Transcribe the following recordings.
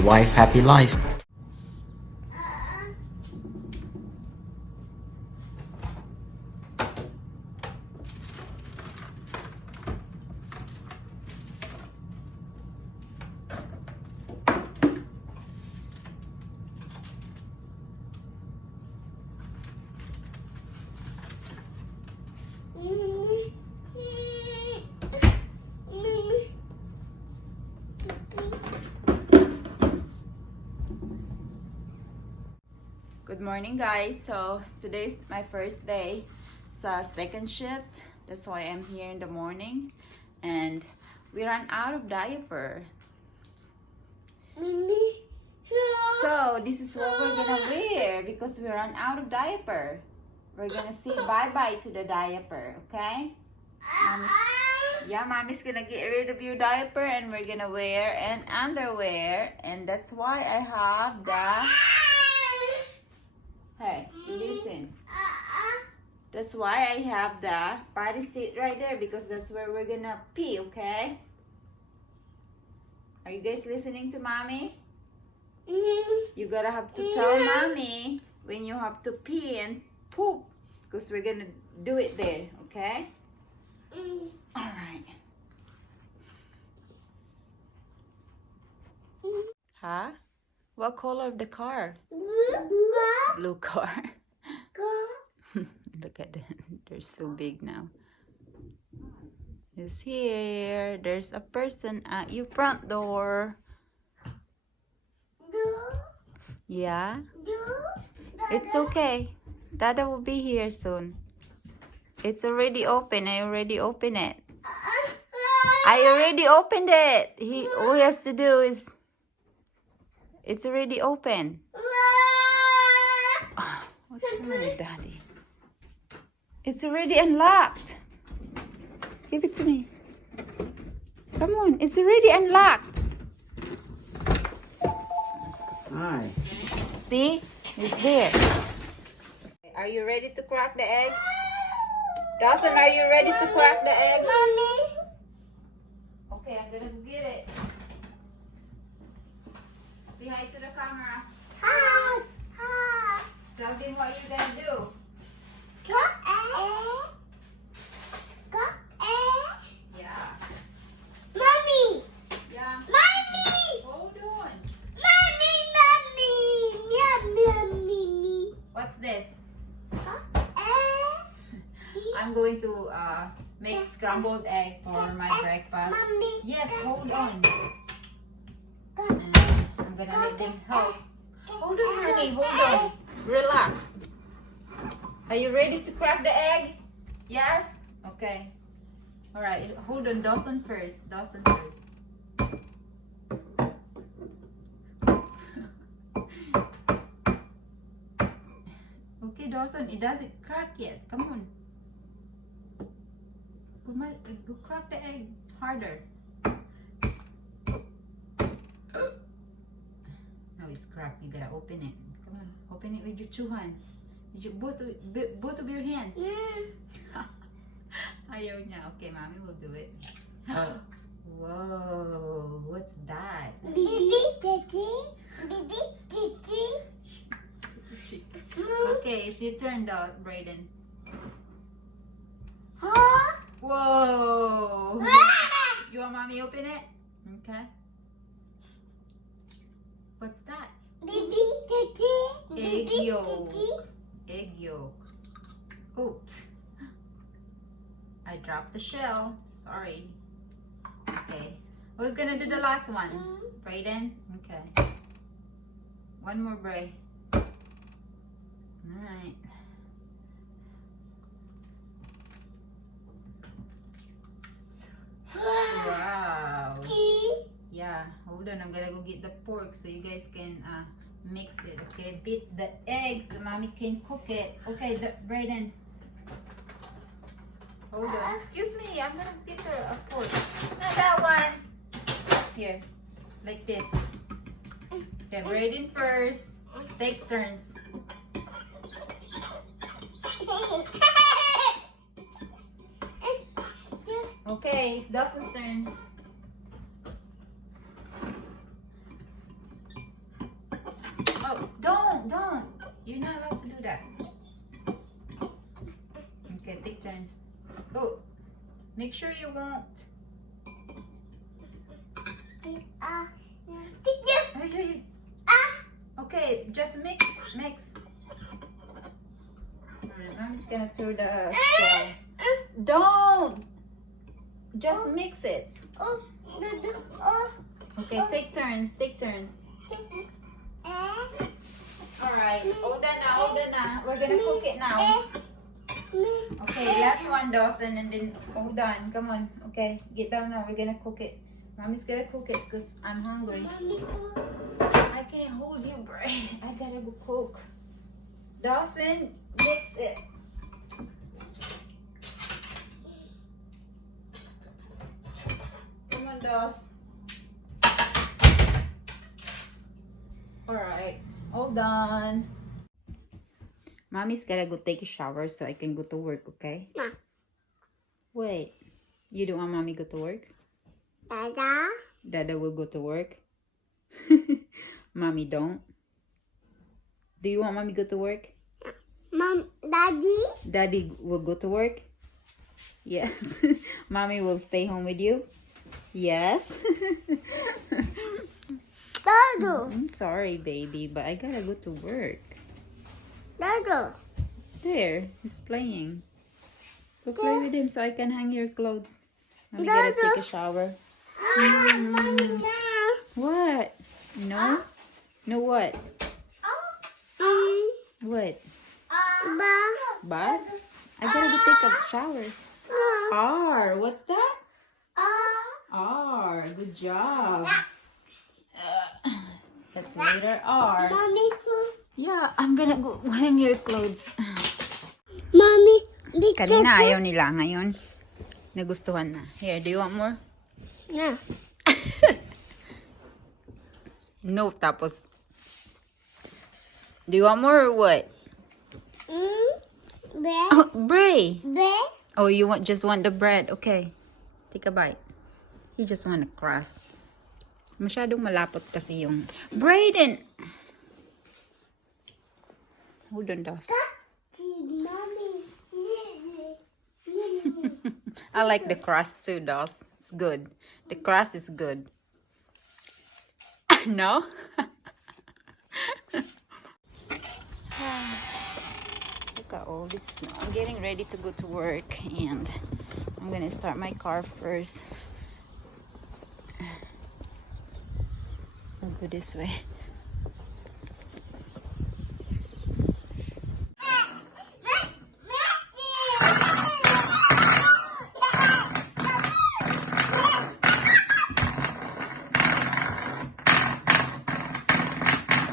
happy wife, happy life. Good morning, guys. So today's my first day sa second shift. That's why I'm here in the morning, and we ran out of diaper. So this is what we're gonna wear because we ran out of diaper. We're gonna say bye-bye to the diaper, okay? Mommy's gonna get rid of your diaper and we're gonna wear an underwear, and that's why I have the... Hey, listen. That's why I have the potty seat right there, because that's where we're gonna pee, okay? Are you guys listening to mommy? You gotta have to tell mommy when you have to pee and poop, because we're gonna do it there, okay? Alright. Huh? What color of the car? Blue car. Look at them. They're so big now. It's here. There's a person at your front door. Yeah? It's okay. Dada will be here soon. It's already open. I already opened it. I already opened it. All he has to do is... It's already open. Oh, what's wrong with Daddy? It's already unlocked. Give it to me. Come on, it's already unlocked. Hi. See? It's there. Are you ready to crack the egg? Dawson, are you ready to crack the egg? Mommy. Okay, I'm gonna go get it. Say hi to the camera. Hi. Hi. Tell them what you're gonna do. Yeah. Mommy. Yeah. Mommy. Hold on. Mommy. Mommy. What's this? I'm going to make scrambled egg for my breakfast. Mommy. Yes, hold on. And I'm gonna let them help. Hold on, honey. Hold on. Relax. Are you ready to crack the egg? Yes? Okay. Alright, hold on. Dawson first. Dawson first. Okay, Dawson. It doesn't crack yet. Come on. Come on. Go crack the egg harder. No, it's cracked. You gotta open it. Come on. Open it with your two hands. With your, both of your hands. Ayaw niya. Okay, mommy will do it. Whoa, what's that? Okay, it's your turn, Brayden. Whoa! You want mommy open it? Okay. What's that? Egg yolk. Egg yolk. Oops. I dropped the shell. Sorry. Okay. Who's gonna do the last one? Brayden? Okay. One more, Bray. Alright. Wow. Yeah. Hold on. I'm gonna go get the pork so you guys can mix it. Okay. Beat the eggs so mommy can cook it. Okay, Brayden. Hold on. Excuse me. I'm gonna get a fork. Not that one. Here. Like this. Okay, Brayden first. Take turns. Okay, it's Dawson's turn. Make sure you won't. Hey, hey. Okay, just mix. I'm just gonna throw the straw. Don't! Just mix it. Okay, take turns. Alright, hold on now. We're gonna cook it now. Okay, last one, Dawson, and then hold on. Come on. Okay, get down now. We're gonna cook it. Mommy's gonna cook it because I'm hungry. I can't hold you, Bray. I gotta go cook. Dawson, mix it. Come on, Dawson. Alright, hold on. Mommy's gotta go take a shower so I can go to work, okay? No. Wait, you don't want Mommy go to work? Dada. Dada will go to work? Mommy don't? Do you want Mommy go to work? Daddy. Daddy will go to work? Yes. Mommy will stay home with you? Yes. Dado. I'm sorry, baby, but I gotta go to work. Dado. There, he's playing. Go play with him so I can hang your clothes. Mommy gotta take a shower. What? No? No what? What? Bath? I gotta go take a shower. R. What's that? R. Good job. That's letter R. Mommy. Yeah, I'm gonna go hang your clothes. Mommy. Kanina ayaw nila. Ngayon, nagustuhan na. Here, do you want more? No. No, tapos. Do you want more or what? Bread. Oh, Bray. Bread. Oh, you just want the bread. Okay. Take a bite. He just want a crust. Masyadong malapot kasi yung Brayden. Hold on, Dawson. Mommy. I like the crust too, Dawson. It's good. The crust is good. No? Look at all this snow. I'm getting ready to go to work and I'm gonna start my car first. I'll go this way.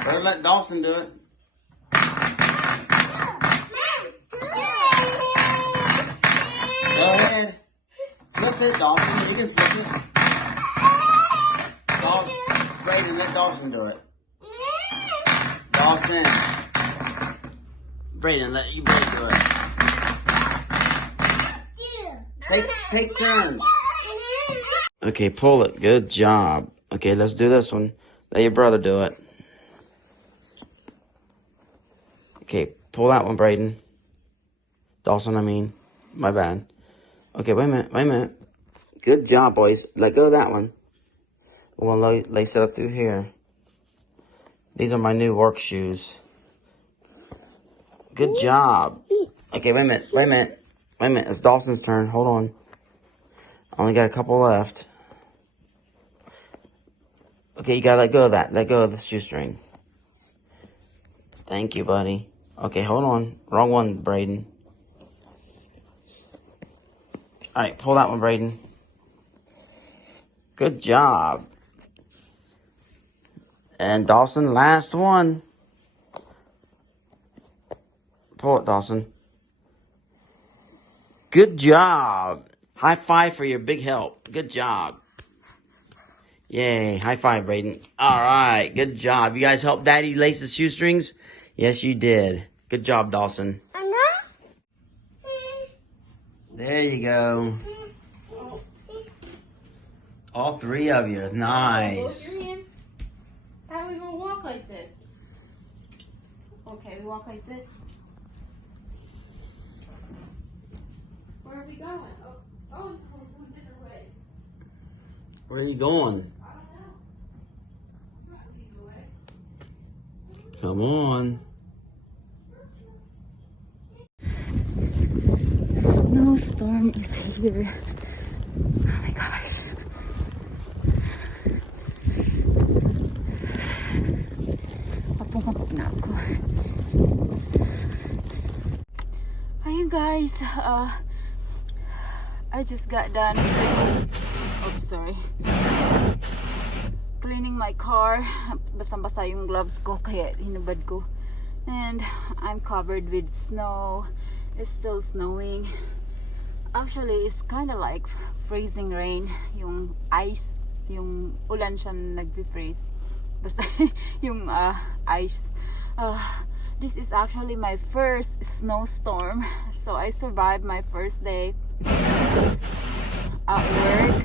Better let Dawson do it. Go ahead. Flip it, Dawson. You can flip it. Dawson. Brayden, let Dawson do it. Dawson. Brayden, let you both do it. Take turns. Okay, pull it. Good job. Okay, let's do this one. Let your brother do it. Okay, pull that one, Brayden. Dawson, I mean. My bad. Okay, wait a minute. Good job, boys. Let go of that one. We'll lace it up through here. These are my new work shoes. Good job. Okay, wait a minute. It's Dawson's turn. Hold on. I only got a couple left. Okay, you gotta let go of that. Let go of the shoestring. Thank you, buddy. Okay, hold on. Wrong one, Brayden. Alright, pull that one, Brayden. Good job. And Dawson, last one. Pull it, Dawson. Good job. High five for your big help. Good job. Yay. High five, Brayden. Alright, good job. You guys helped Daddy lace the shoestrings? Yes, you did. Good job, Dawson. There you go. All three of you. Nice. Both your hands. How are we gonna walk like this? Okay, we walk like this. Where are we going? Oh, Where are you going? Come on. Snowstorm is here. Oh my gosh. Papungkap na ako. Ayun guys, I just got done cleaning my car. Basang-basa yung gloves ko kaya hinubad ko. And I'm covered with snow. It's still snowing. Actually, it's kind of like freezing rain. Yung ice, yung ulan siya nag-freeze. Basta yung ice. This is actually my first snowstorm. So I survived my first day at work.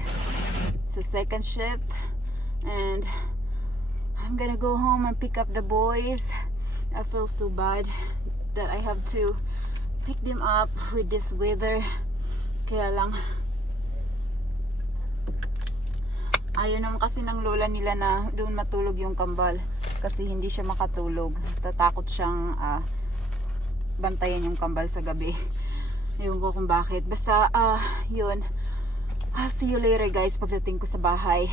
It's a second shift. And I'm gonna go home and pick up the boys. I feel so bad that I have to pick them up with this weather. Kaya lang ayaw naman kasi ng lola nila na doon matulog yung kambal kasi hindi siya makatulog. Tatakot siyang bantayan yung kambal sa gabi. Ewan ko kung bakit. Basta yun. See you later guys pagdating ko sa bahay.